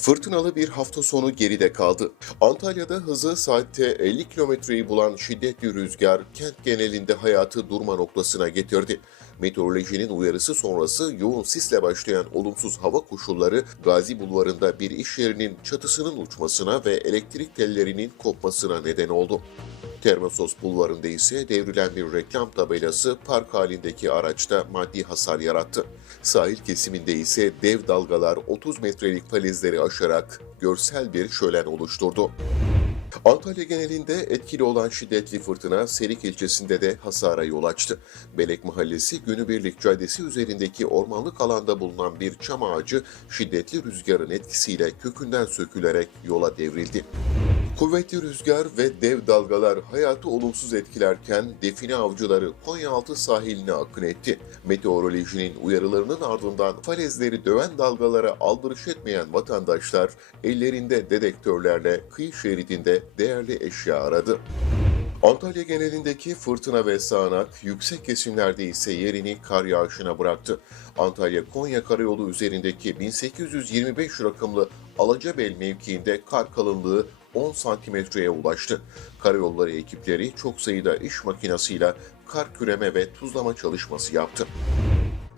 Fırtınalı bir hafta sonu geride kaldı. Antalya'da hızı saatte 50 kilometreyi bulan şiddetli rüzgar kent genelinde hayatı durma noktasına getirdi. Meteorolojinin uyarısı sonrası yoğun sisle başlayan olumsuz hava koşulları Gazi Bulvarı'nda bir iş yerinin çatısının uçmasına ve elektrik tellerinin kopmasına neden oldu. Termosos Bulvarı'nda ise devrilen bir reklam tabelası park halindeki araçta maddi hasar yarattı. Sahil kesiminde ise dev dalgalar 30 metrelik falezleri aşarak görsel bir şölen oluşturdu. Antalya genelinde etkili olan şiddetli fırtına Serik ilçesinde de hasara yol açtı. Belek Mahallesi Günübirlik Caddesi üzerindeki ormanlık alanda bulunan bir çam ağacı şiddetli rüzgarın etkisiyle kökünden sökülerek yola devrildi. Kuvvetli rüzgar ve dev dalgalar hayatı olumsuz etkilerken define avcıları Konyaaltı sahiline akın etti. Meteorolojinin uyarılarının ardından falezleri döven dalgalara aldırış etmeyen vatandaşlar ellerinde dedektörlerle kıyı şeridinde değerli eşya aradı. Antalya genelindeki fırtına ve sağanak yüksek kesimlerde ise yerini kar yağışına bıraktı. Antalya-Konya karayolu üzerindeki 1825 rakımlı Alacabel mevkiinde kar kalınlığı 10 santimetreye ulaştı. Karayolları ekipleri çok sayıda iş makinasıyla kar küreme ve tuzlama çalışması yaptı.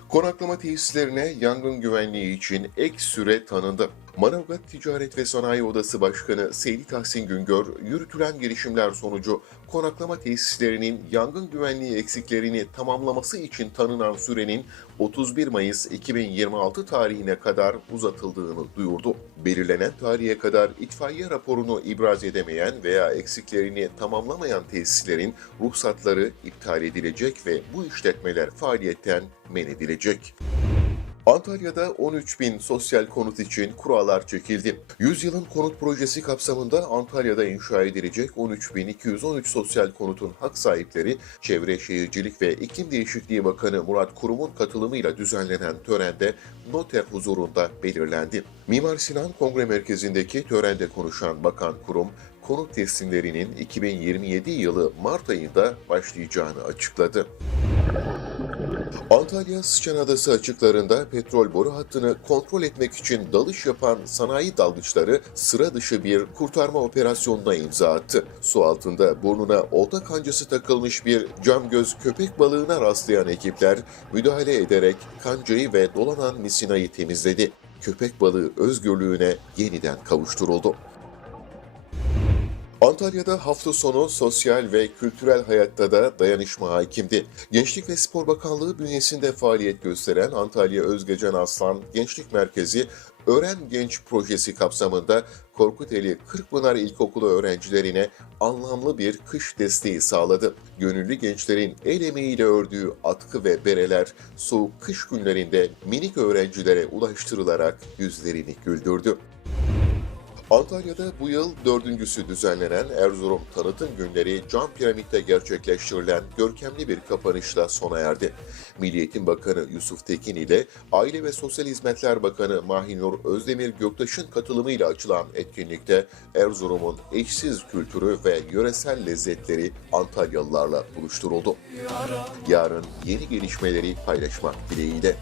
Konaklama tesislerine yangın güvenliği için ek süre tanındı. Manavgat Ticaret ve Sanayi Odası Başkanı Seydi Tahsin Güngör, yürütülen girişimler sonucu konaklama tesislerinin yangın güvenliği eksiklerini tamamlaması için tanınan sürenin 31 Mayıs 2026 tarihine kadar uzatıldığını duyurdu. Belirlenen tarihe kadar itfaiye raporunu ibraz edemeyen veya eksiklerini tamamlamayan tesislerin ruhsatları iptal edilecek ve bu işletmeler faaliyetten men edilecek. Antalya'da 13.000 sosyal konut için kurallar çekildi. Yüzyılın konut projesi kapsamında Antalya'da inşa edilecek 13.213 sosyal konutun hak sahipleri, Çevre Şehircilik ve İklim Değişikliği Bakanı Murat Kurum'un katılımıyla düzenlenen törende noter huzurunda belirlendi. Mimar Sinan Kongre Merkezi'ndeki törende konuşan Bakan Kurum, konut teslimlerinin 2027 yılı Mart ayında başlayacağını açıkladı. Antalya Sıçan Adası açıklarında petrol boru hattını kontrol etmek için dalış yapan sanayi dalgıçları sıra dışı bir kurtarma operasyonuna imza attı. Su altında burnuna olta kancası takılmış bir camgöz köpek balığına rastlayan ekipler müdahale ederek kancayı ve dolanan misinayı temizledi. Köpek balığı özgürlüğüne yeniden kavuşturuldu. Antalya'da hafta sonu sosyal ve kültürel hayatta da dayanışma hakimdi. Gençlik ve Spor Bakanlığı bünyesinde faaliyet gösteren Antalya Özgecan Aslan Gençlik Merkezi Öğren Genç projesi kapsamında Korkuteli Kırkpınar İlkokulu öğrencilerine anlamlı bir kış desteği sağladı. Gönüllü gençlerin el emeğiyle ördüğü atkı ve bereler soğuk kış günlerinde minik öğrencilere ulaştırılarak yüzlerini güldürdü. Antalya'da bu yıl dördüncüsü düzenlenen Erzurum Tanıtım Günleri Cam Piramit'te gerçekleştirilen görkemli bir kapanışla sona erdi. Milli Eğitim Bakanı Yusuf Tekin ile Aile ve Sosyal Hizmetler Bakanı Mahinur Özdemir Göktaş'ın katılımıyla açılan etkinlikte Erzurum'un eşsiz kültürü ve yöresel lezzetleri Antalyalılarla buluşturuldu. Yarın yeni gelişmeleri paylaşmak dileğiyle.